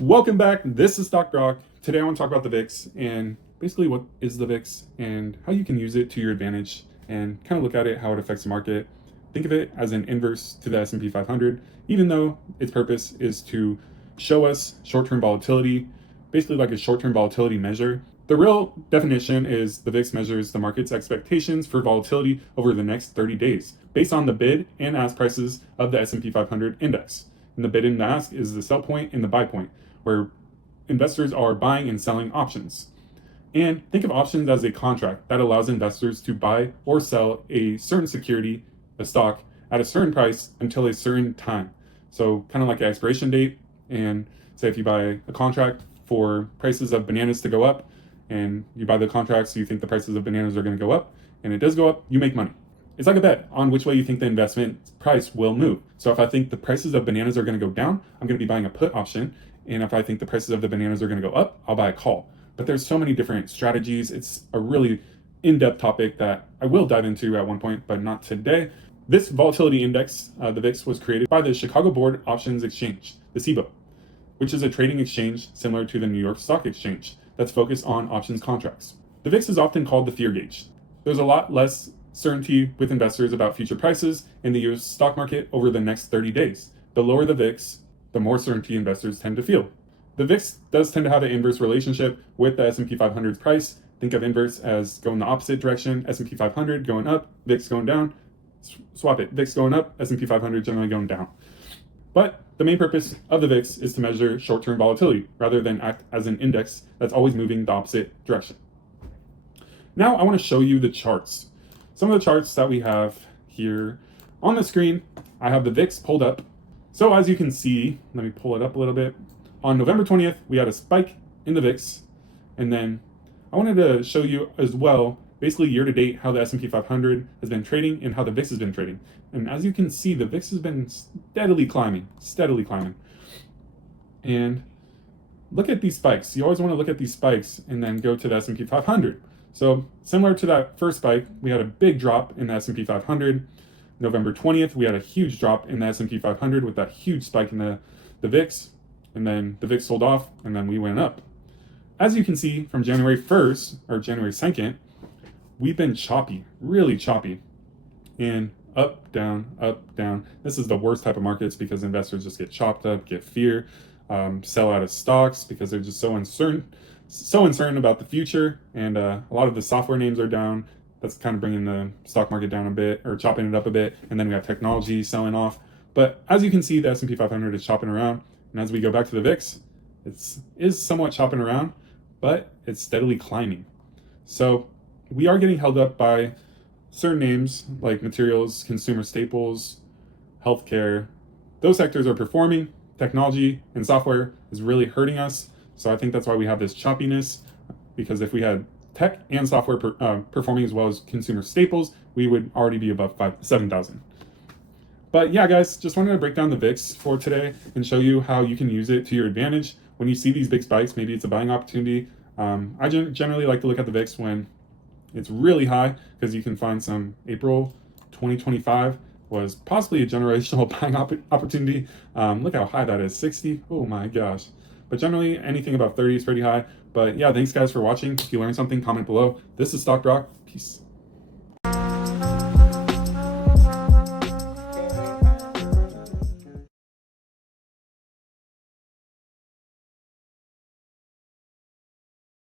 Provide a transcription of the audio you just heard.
Welcome back. This is Stock Rock. Today I want to talk about the VIX and basically what is the VIX and how you can use it to your advantage and kind of look at it, how it affects the market. Think of it as an inverse to the S&P 500, even though its purpose is to show us short-term volatility, basically like a short-term volatility measure. The real definition is the VIX measures the market's expectations for volatility over the next 30 days based on the bid and ask prices of the S&P 500 index. And the bid and the ask is the sell point and the buy point, where investors are buying and selling options. And think of options as a contract that allows investors to buy or sell a certain security, a stock, at a certain price until a certain time. So kind of like an expiration date. And say if you buy a contract for prices of bananas to go up, and you buy the contract so you think the prices of bananas are going to go up, and it does go up, you make money. It's like a bet on which way you think the investment price will move. So if I think the prices of bananas are going to go down, I'm going to be buying a put option. And if I think the prices of the bananas are going to go up, I'll buy a call. But there's so many different strategies. It's a really in-depth topic that I will dive into at one point, but not today. This volatility index, the VIX, was created by the Chicago Board Options Exchange, the CBOE, which is a trading exchange similar to the New York Stock Exchange that's focused on options contracts. The VIX is often called the fear gauge. There's a lot less certainty with investors about future prices in the US stock market over the next 30 days. The lower the VIX, the more certainty investors tend to feel. The VIX does tend to have an inverse relationship with the S&P 500's price. Think of inverse as going the opposite direction, S&P 500 going up, VIX going down. Swap it, VIX going up, S&P 500 generally going down. But the main purpose of the VIX is to measure short-term volatility rather than act as an index that's always moving the opposite direction. Now I want to show you the charts. Some of the charts that we have here on the screen, I have the VIX pulled up. So as you can see, let me pull it up a little bit. On November 20th, we had a spike in the VIX. And then I wanted to show you as well, basically year to date, how the S&P 500 has been trading and how the VIX has been trading. And as you can see, the VIX has been steadily climbing. And look at these spikes. You always want to look at these spikes and then go to the S&P 500. So similar to that first spike, we had a big drop in the S&P 500. November 20th, we had a huge drop in the S&P 500 with that huge spike in the VIX. And then the VIX sold off, and then we went up. As you can see, from January 1st or January 2nd, we've been choppy, really choppy. And up, down, up, down. This is the worst type of markets because investors just get chopped up, get fear, sell out of stocks because they're just so uncertain about the future. And a lot of the software names are down. That's kind of bringing the stock market down a bit or chopping it up a bit. And then we have technology selling off. But as you can see, the S&P 500 is chopping around. And as we go back to the VIX, it is somewhat chopping around, but it's steadily climbing. So we are getting held up by certain names like materials, consumer staples, healthcare. Those sectors are performing. Technology and software is really hurting us. So I think that's why we have this choppiness, because if we had tech and software performing as well as consumer staples, we would already be above 7,000. But yeah, guys, just wanted to break down the VIX for today and show you how you can use it to your advantage. When you see these big spikes, maybe it's a buying opportunity. I generally like to look at the VIX when it's really high, because you can find some April 2025 was possibly a generational buying opportunity. Look how high that is, 60. Oh my gosh. But generally, anything above 30 is pretty high. But yeah, thanks guys for watching. If you learned something, comment below. This is Stock Rock. Peace.